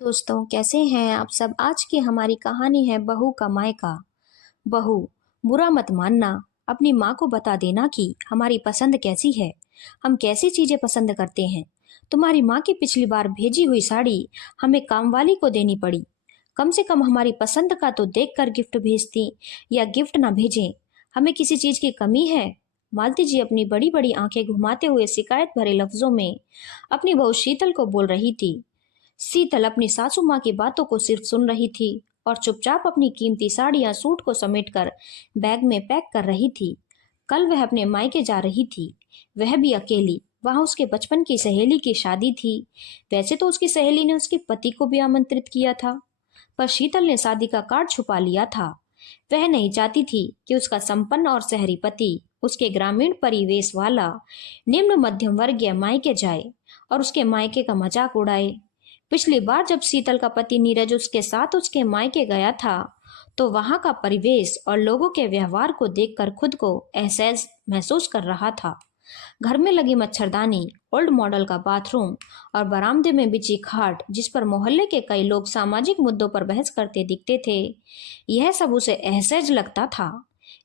दोस्तों, कैसे हैं आप सब। आज की हमारी कहानी है बहू का मायका। बहू, बुरा मत मानना। अपनी माँ को बता देना कि हमारी पसंद कैसी है, हम कैसी चीजें पसंद करते हैं। तुम्हारी माँ की पिछली बार भेजी हुई साड़ी हमें कामवाली को देनी पड़ी। कम से कम हमारी पसंद का तो देख कर गिफ्ट भेजती, या गिफ्ट ना भेजें। हमें किसी चीज की कमी है। मालती जी अपनी बड़ी बड़ी आंखें घुमाते हुए शिकायत भरे लफ्जों में अपनी बहू शीतल को बोल रही थी। शीतल अपनी सासू माँ की बातों को सिर्फ सुन रही थी और चुपचाप अपनी कीमती साड़ियां सूट को समेटकर बैग में पैक कर रही थी। कल वह अपने मायके जा रही थी, वह भी अकेली। वहां उसके बचपन की सहेली की शादी थी। वैसे तो उसकी सहेली ने उसके पति को भी आमंत्रित किया था, पर शीतल ने शादी का कार्ड छुपा लिया था। वह नहीं चाहती थी कि उसका संपन्न और शहरी पति उसके ग्रामीण परिवेश वाला निम्न मध्यम वर्गीय मायके जाए और उसके मायके का मजाक उड़ाए। पिछली बार जब शीतल का पति नीरज उसके साथ उसके मायके गया था, तो वहां का परिवेश और लोगों के व्यवहार को देखकर खुद को एहसास महसूस कर रहा था। घर में लगी मच्छरदानी, ओल्ड मॉडल का बाथरूम और बरामदे में बिछी खाट जिस पर मोहल्ले के कई लोग सामाजिक मुद्दों पर बहस करते दिखते थे, यह सब उसे असहज लगता था।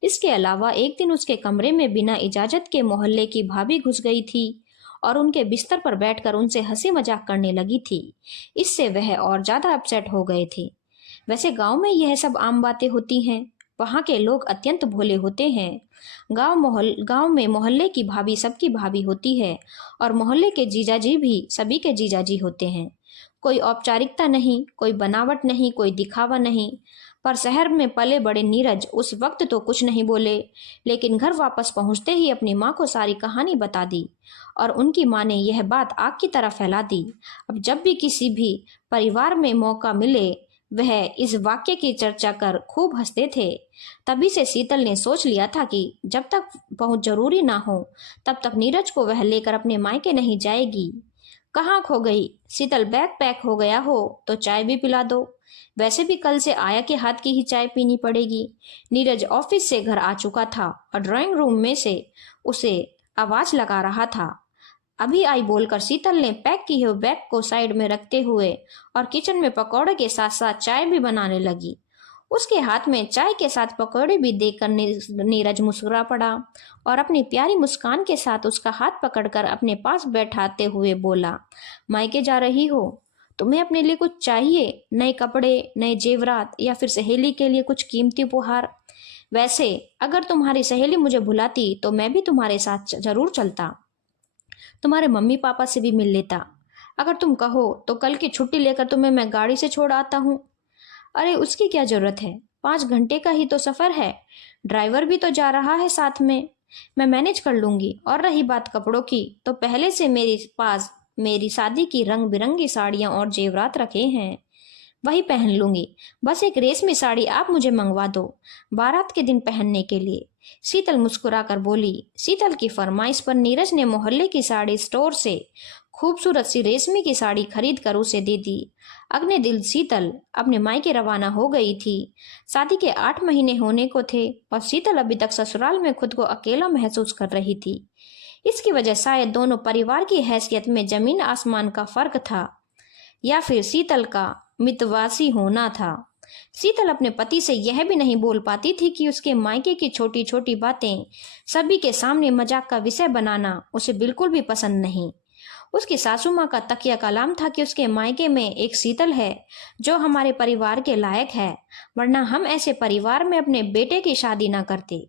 इसके अलावा एक दिन उसके कमरे में बिना इजाजत के मोहल्ले की भाभी घुस गई थी और उनके बिस्तर पर बैठकर उनसे हंसी मजाक करने लगी थी। इससे वह और ज्यादा अपसेट हो गए थे। वैसे गांव में यह सब आम बातें होती हैं। वहां के लोग अत्यंत भोले होते हैं। गांव में मोहल्ले की भाभी सबकी भाभी होती है और मोहल्ले के जीजाजी भी सभी के जीजाजी होते हैं। कोई औपचारिकता नहीं, कोई बनावट नहीं, कोई दिखावा नहीं। पर शहर में पले बड़े नीरज उस वक्त तो कुछ नहीं बोले, लेकिन घर वापस पहुंचते ही अपनी माँ को सारी कहानी बता दी और उनकी माँ ने यह बात आग की तरह फैला दी। अब जब भी किसी भी परिवार में मौका मिले, वह इस वाक्य की चर्चा कर खूब हंसते थे। तभी से शीतल ने सोच लिया था कि जब तक पहुंच जरूरी ना हो, तब तक नीरज को वह लेकर अपने मायके नहीं जाएगी। कहाँ खो गई? शीतल, बैग पैक हो गया हो तो चाय भी पिला दो। वैसे भी कल से आया के हाथ की ही चाय पीनी पड़ेगी। नीरज ऑफिस से घर आ चुका था और ड्राइंग रूम में से उसे आवाज लगा रहा था। अभी आई बोलकर शीतल ने पैक किए हुए बैग को साइड में रखते हुए और किचन में पकौड़े के साथ साथ चाय भी बनाने लगी। उसके हाथ में चाय के साथ पकौड़े भी देखकर नीरज मुस्कुरा पड़ा और अपनी प्यारी मुस्कान के साथ उसका हाथ पकड़कर अपने पास बैठाते हुए बोला, मायके जा रही हो? तुम्हें अपने लिए कुछ चाहिए? नए कपड़े, नए जेवरात, या फिर सहेली के लिए कुछ कीमती उपहार? वैसे अगर तुम्हारी सहेली मुझे बुलाती तो मैं भी तुम्हारे साथ जरूर चलता, तुम्हारे मम्मी पापा से भी मिल लेता। अगर तुम कहो तो कल की छुट्टी लेकर तुम्हें मैं गाड़ी से छोड़ आता हूँ। अरे उसकी क्या जरूरत है, 5 घंटे का ही तो सफर है। ड्राइवर भी तो जा रहा है साथ में, मैं मैनेज कर लूंगी। और रही बात कपड़ों की, तो पहले से मेरे पास मेरी शादी की रंग बिरंगी साड़ियां और जेवरात रखे हैं, वही पहन लूंगी। बस एक रेशमी साड़ी आप मुझे मंगवा दो, बारात के दिन पहनने के लिए। शीतल मुस्कुराकर बोली। शीतल की फरमाइश पर नीरज ने मोहल्ले की साड़ी स्टोर से खूबसूरत सी रेशमी की साड़ी खरीद कर उसे दे दी। अगले दिन शीतल अपने मायके रवाना हो गई थी। शादी के 8 महीने होने को थे और शीतल अभी तक ससुराल में खुद को अकेला महसूस कर रही थी। इसकी वजह शायद दोनों परिवार की हैसियत में जमीन आसमान का फर्क था, या फिर शीतल का मितवासी होना था। शीतल अपने पति से यह भी नहीं बोल पाती थी कि उसके मायके की छोटी छोटी बातें सभी के सामने मजाक का विषय बनाना उसे बिल्कुल भी पसंद नहीं। उसकी सासू माँ का तकिया कलाम था कि उसके मायके में एक शीतल है जो हमारे परिवार के लायक है, वरना हम ऐसे परिवार में अपने बेटे की शादी ना करते।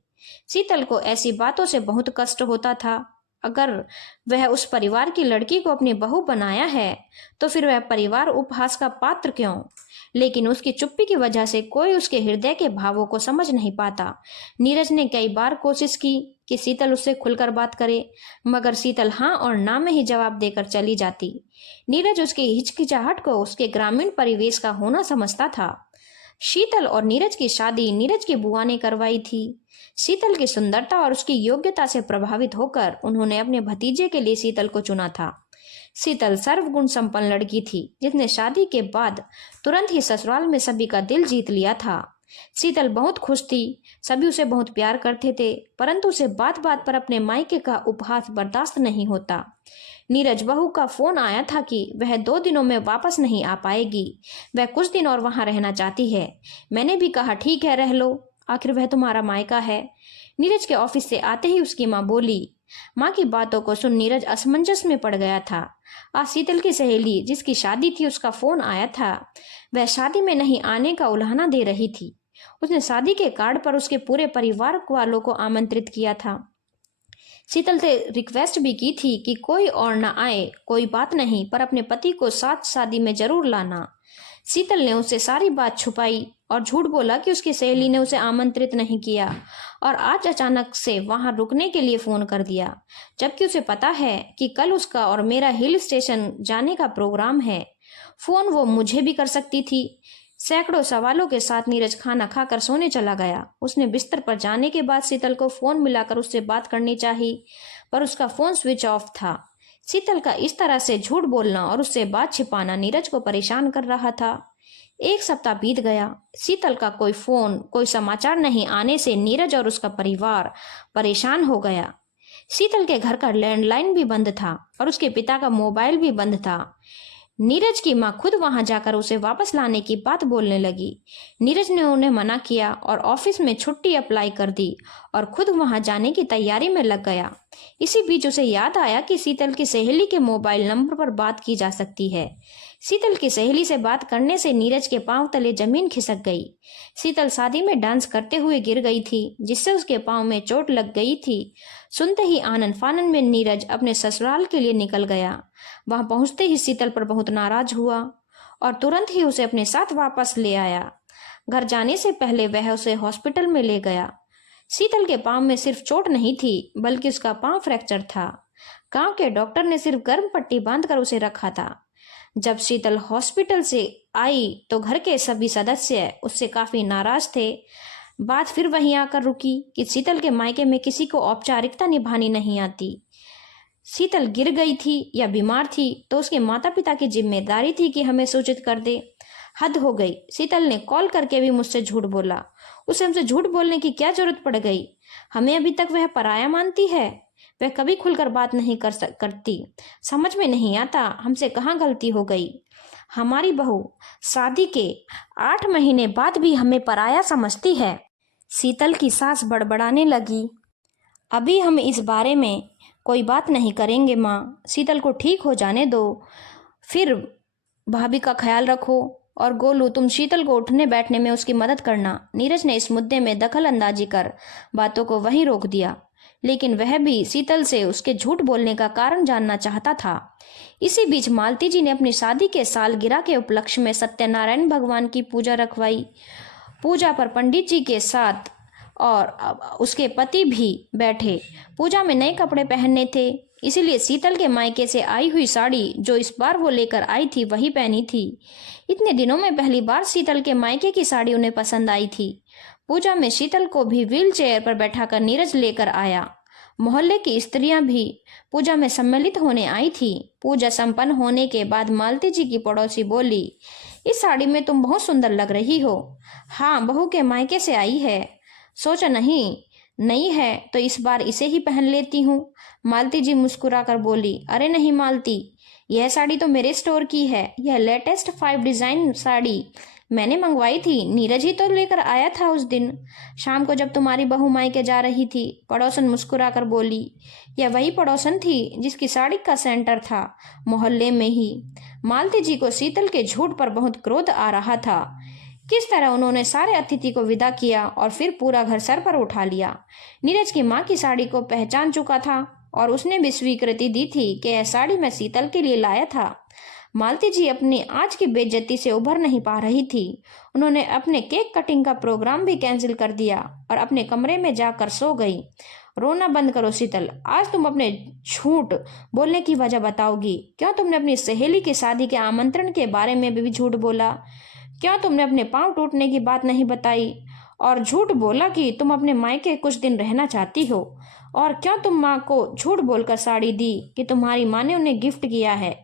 शीतल को ऐसी बातों से बहुत कष्ट होता था। अगर वह उस परिवार की लड़की को अपनी बहू बनाया है, तो फिर वह परिवार उपहास का पात्र क्यों? लेकिन उसकी चुप्पी की वजह से कोई उसके हृदय के भावों को समझ नहीं पाता। नीरज ने कई बार कोशिश की कि शीतल उससे खुलकर बात करे, मगर शीतल हाँ और ना में ही जवाब देकर चली जाती। नीरज उसकी हिचकिचाहट को उसके ग्रामीण परिवेश का होना समझता था। शीतल और नीरज की शादी नीरज की बुआ ने करवाई थी। शीतल की सुंदरता और उसकी योग्यता से प्रभावित होकर उन्होंने अपने भतीजे के लिए शीतल को चुना था। शीतल सर्वगुण संपन्न लड़की थी जिसने शादी के बाद तुरंत ही ससुराल में सभी का दिल जीत लिया था। शीतल बहुत खुश थी, सभी उसे बहुत प्यार करते थे, परंतु उसे बात बात पर अपने मायके का उपहास बर्दाश्त नहीं होता। नीरज, बहू का फोन आया था कि वह 2 दिनों में वापस नहीं आ पाएगी। वह कुछ दिन और वहां रहना चाहती है। मैंने भी कहा ठीक है, रह लो, आखिर वह तुम्हारा मायका है। नीरज के ऑफिस से आते ही उसकी माँ बोली। माँ की बातों को सुन नीरज असमंजस में पड़ गया था। आज शीतल की सहेली जिसकी शादी थी उसका फोन आया था। वह शादी में नहीं आने का उल्हाना दे रही थी। उसने शादी के कार्ड पर उसके पूरे परिवार वालों को आमंत्रित किया था। शीतल से रिक्वेस्ट भी की थी कि कोई और ना आए, कोई बात नहीं, पर अपने पति को साथ शादी में जरूर लाना। शीतल ने उससे सारी बात छुपाई और झूठ बोला कि उसकी सहेली ने उसे आमंत्रित नहीं किया और आज अचानक से वहां रुकने के लिए फोन कर दिया, जबकि उसे पता है कि कल उसका और मेरा हिल स्टेशन जाने का प्रोग्राम है। फोन वो मुझे भी कर सकती थी। सैकड़ों सवालों के साथ नीरज खाना खाकर सोने चला गया। उसने बिस्तर पर जाने के बाद शीतल को फोन मिलाकर उससे बात करनी चाहिए, पर उसका फोन स्विच ऑफ था। शीतल का इस तरह से झूठ बोलना और उससे बात छिपाना नीरज को परेशान कर रहा था। 1 सप्ताह बीत गया। शीतल का कोई फोन, कोई समाचार नहीं आने से नीरज और उसका परिवार परेशान हो गया। शीतल के घर का लैंडलाइन भी बंद था और उसके पिता का मोबाइल भी बंद था। नीरज की मां खुद वहां जाकर उसे वापस लाने की बात बोलने लगी। नीरज ने उन्हें मना किया और ऑफिस में छुट्टी अप्लाई कर दी और खुद वहां जाने की तैयारी में लग गया। इसी बीच उसे याद आया कि शीतल की सहेली के मोबाइल नंबर पर बात की जा सकती है। शीतल की सहेली से बात करने से नीरज के पांव तले जमीन खिसक गई। शीतल शादी में डांस करते हुए गिर गई थी, जिससे उसके पांव में चोट लग गई थी। सुनते ही आनन फानन में नीरज अपने ससुराल के लिए निकल गया। वहां पहुंचते ही शीतल पर बहुत नाराज हुआ और तुरंत ही उसे अपने साथ वापस ले आया। घर जाने से पहले वह उसे हॉस्पिटल में ले गया। शीतल के पांव में सिर्फ चोट नहीं थी, बल्कि उसका पांव फ्रैक्चर था। गांव के डॉक्टर ने सिर्फ गर्म पट्टी बांधकर उसे रखा था। जब शीतल हॉस्पिटल से आई तो घर के सभी सदस्य उससे काफी नाराज थे। बात फिर वहीं आकर रुकी कि शीतल के मायके में किसी को औपचारिकता निभानी नहीं आती। शीतल गिर गई थी या बीमार थी तो उसके माता पिता की जिम्मेदारी थी कि हमें सूचित कर दे। हद हो गई। शीतल ने कॉल करके भी मुझसे झूठ बोला। उसे हमसे झूठ बोलने की क्या जरूरत पड़ गई? हमें अभी तक वह पराया मानती है। वह कभी खुलकर बात नहीं करती। समझ में नहीं आता हमसे कहाँ गलती हो गई। हमारी बहू शादी के 8 महीने बाद भी हमें पराया समझती है। शीतल की सास बड़बड़ाने लगी। अभी हम इस बारे में कोई बात नहीं करेंगे माँ, शीतल को ठीक हो जाने दो, फिर भाभी का ख्याल रखो। और गोलू, तुम शीतल को उठने बैठने में उसकी मदद करना। नीरज ने इस मुद्दे में दखल अंदाजी कर बातों को वहीं रोक दिया, लेकिन वह भी शीतल से उसके झूठ बोलने का कारण जानना चाहता था। इसी बीच मालती जी ने अपनी शादी के सालगिरह के उपलक्ष्य में सत्यनारायण भगवान की पूजा रखवाई। पूजा पर पंडित जी के साथ और उसके पति भी बैठे। पूजा में नए कपड़े पहनने थे, इसीलिए शीतल के मायके से आई हुई साड़ी जो इस बार वो लेकर आई थी वही पहनी थी। इतने दिनों में पहली बार शीतल के मायके की साड़ी उन्हें पसंद आई थी। पूजा में शीतल को भी व्हील चेयर पर बैठाकर नीरज लेकर आया। मोहल्ले की स्त्रियां भी पूजा में सम्मिलित होने आई थी। पूजा संपन्न होने के बाद मालती जी की पड़ोसी बोली, इस साड़ी में तुम बहुत सुंदर लग रही हो। हाँ, बहू के मायके से आई है, सोचा नहीं है तो इस बार इसे ही पहन लेती हूँ। मालती जी मुस्कुराकर बोली, अरे नहीं मालती, यह साड़ी तो मेरे स्टोर की है। यह लेटेस्ट 5 डिजाइन साड़ी मैंने मंगवाई थी, नीरज ही तो लेकर आया था उस दिन शाम को जब तुम्हारी बहू मायके जा रही थी। पड़ोसन मुस्कुराकर बोली, यह वही पड़ोसन थी जिसकी साड़ी का सेंटर था मोहल्ले में ही। मालती जी को शीतल के झूठ पर बहुत क्रोध आ रहा था। किस तरह उन्होंने सारे अतिथि को विदा किया और फिर पूरा घर सर पर उठा लिया। नीरज की माँ की साड़ी को पहचान चुका था और उसने भी स्वीकृति दी थी कि यह साड़ी मैं शीतल के लिए लाया था। मालती जी अपनी आज की बेइज्जती से उभर नहीं पा रही थी। उन्होंने अपने केक कटिंग का प्रोग्राम भी कैंसिल कर दिया और अपने कमरे में जाकर सो गई। रोना बंद करो शीतल, आज तुम अपने झूठ बोलने की वजह बताओगी। क्यों तुमने अपनी सहेली की शादी के आमंत्रण के बारे में भी झूठ बोला? क्यों तुमने अपने पांव टूटने की बात नहीं बताई और झूठ बोला कि तुम अपने मायके कुछ दिन रहना चाहती हो? और क्यों तुम माँ को झूठ बोलकर साड़ी दी कि तुम्हारी माँ ने उन्हें गिफ्ट किया है?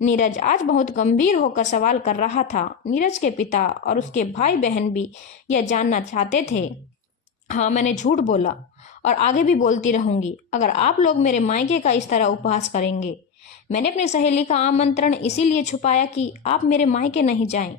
नीरज आज बहुत गंभीर होकर सवाल कर रहा था। नीरज के पिता और उसके भाई बहन भी यह जानना चाहते थे। हाँ, मैंने झूठ बोला और आगे भी बोलती रहूंगी अगर आप लोग मेरे मायके का इस तरह उपहास करेंगे। मैंने अपनी सहेली का आमंत्रण इसीलिए छुपाया कि आप मेरे मायके नहीं जाएं।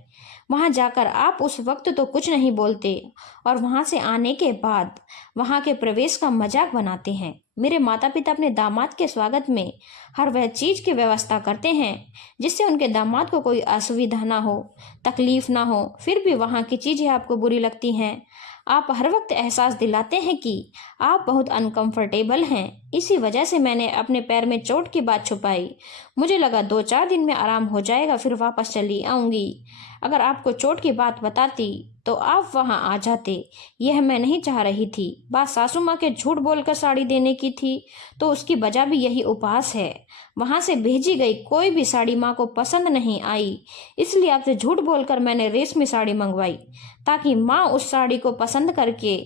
वहां जाकर आप उस वक्त तो कुछ नहीं बोलते और वहां से आने के बाद वहां के प्रवेश का मजाक बनाते हैं। मेरे माता पिता अपने दामाद के स्वागत में हर वह चीज की व्यवस्था करते हैं जिससे उनके दामाद को कोई असुविधा ना हो, तकलीफ ना हो। फिर भी वहां की चीजें आपको बुरी लगती हैं। आप हर वक्त एहसास दिलाते हैं कि आप बहुत अनकंफर्टेबल हैं। इसी वजह से मैंने अपने पैर में चोट की बात छुपाई। मुझे लगा 2-4 दिन में आराम हो जाएगा, फिर वापस चली आऊंगी। अगर आपको चोट की बात बताती तो आप वहां आ जाते। यह मैं नहीं चाह रही थी। बात सासू माँ के झूठ बोलकर साड़ी देने की थी तो उसकी वजह भी यही उपहास है। वहां से भेजी गई कोई भी साड़ी माँ को पसंद नहीं आई, इसलिए आपसे झूठ बोलकर मैंने रेशमी साड़ी मंगवाई ताकि माँ उस साड़ी को पसंद करके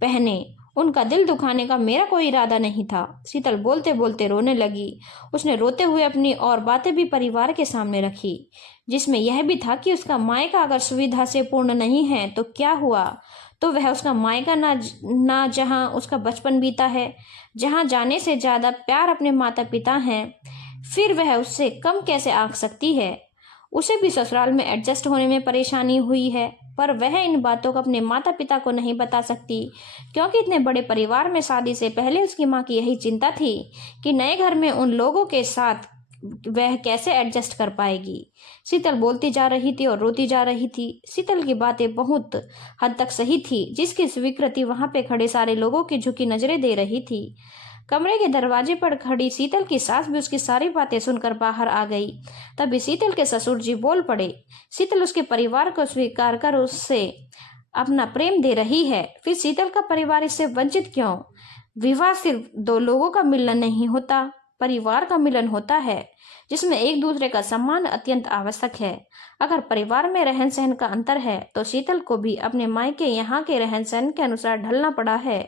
पहने। उनका दिल दुखाने का मेरा कोई इरादा नहीं था। शीतल बोलते बोलते रोने लगी। उसने रोते हुए अपनी और बातें भी परिवार के सामने रखी, जिसमें यह भी था कि उसका मायका अगर सुविधा से पूर्ण नहीं है तो क्या हुआ, तो वह उसका मायका ना जहां उसका बचपन बीता है, जहां जाने से ज्यादा प्यार अपने माता पिता हैं, फिर वह उससे कम कैसे आंक सकती है। उसे भी ससुराल में एडजस्ट होने में परेशानी हुई है, पर वह इन बातों को अपने माता पिता को नहीं बता सकती क्योंकि इतने बड़े परिवार में शादी से पहले उसकी माँ की यही चिंता थी कि नए घर में उन लोगों के साथ वह कैसे एडजस्ट कर पाएगी। शीतल बोलती जा रही थी और रोती जा रही थी। शीतल की बातें बहुत हद तक सही थी, जिसकी स्वीकृति वहां पे खड़े सारे लोगों की झुकी नजरें दे रही थी। कमरे के दरवाजे पर खड़ी शीतल की सास भी उसकी सारी बातें सुनकर बाहर आ गई। तभी शीतल के ससुर जी बोल पड़े। शीतल उसके परिवार को स्वीकार कर उससे अपना प्रेम दे रही है, फिर शीतल का परिवार इससे वंचित क्यों? विवाह सिर्फ दो लोगों का मिलन नहीं होता, परिवार का मिलन होता है जिसमें एक दूसरे का सम्मान अत्यंत आवश्यक है। अगर परिवार में रहन सहन का अंतर है तो शीतल को भी अपने मायके यहाँ के रहन सहन के अनुसार ढलना पड़ा है,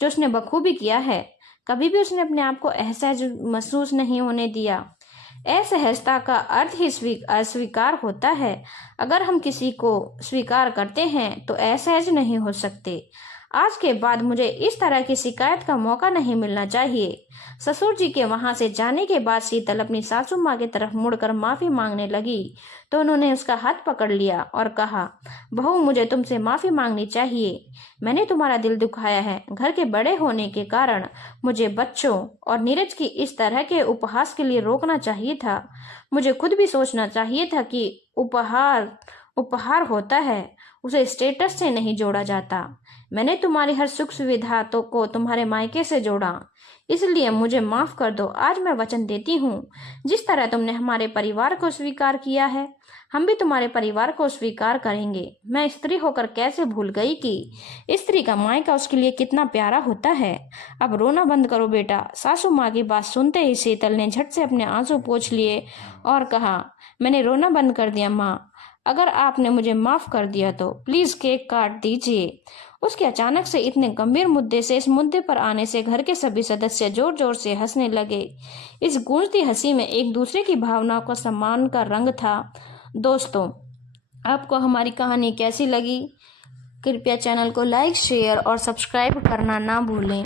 जो उसने बखूबी किया है। कभी भी उसने अपने आप को असहज महसूस नहीं होने दिया। असहजता का अर्थ ही अस्वीकार होता है। अगर हम किसी को स्वीकार करते हैं तो असहज नहीं हो सकते। आज के बाद मुझे इस तरह की शिकायत का मौका नहीं मिलना चाहिए। ससुर जी के वहां से जाने के बाद शीतल अपनी सासू माँ की तरफ मुड़कर माफी मांगने लगी तो उन्होंने उसका हाथ पकड़ लिया और कहा, बहू मुझे तुमसे माफी मांगनी चाहिए। मैंने तुम्हारा दिल दुखाया है। घर के बड़े होने के कारण मुझे बच्चों और नीरज की इस तरह के उपहास के लिए रोकना चाहिए था। मुझे खुद भी सोचना चाहिए था कि उपहार होता है, उसे स्टेटस से नहीं जोड़ा जाता। मैंने तुम्हारी हर सुख सुविधा को तुम्हारे मायके से जोड़ा, इसलिए मुझे माफ कर दो। आज मैं वचन देती हूँ, जिस तरह तुमने हमारे परिवार को स्वीकार किया है, हम भी तुम्हारे परिवार को स्वीकार करेंगे। मैं स्त्री होकर कैसे भूल गई कि स्त्री का मायका उसके लिए कितना प्यारा होता है। अब रोना बंद करो बेटा। सासू माँ की बात सुनते ही शीतल ने झट से अपने आंसू पोंछ लिए और कहा, मैंने रोना बंद कर दिया माँ। अगर आपने मुझे माफ कर दिया तो प्लीज केक काट दीजिए। उसके अचानक से इतने गंभीर मुद्दे से इस मुद्दे पर आने से घर के सभी सदस्य जोर जोर से हंसने लगे। इस गूंजती हंसी में एक दूसरे की भावनाओं का सम्मान का रंग था। दोस्तों, आपको हमारी कहानी कैसी लगी? कृपया चैनल को लाइक, शेयर और सब्सक्राइब करना ना भूलें।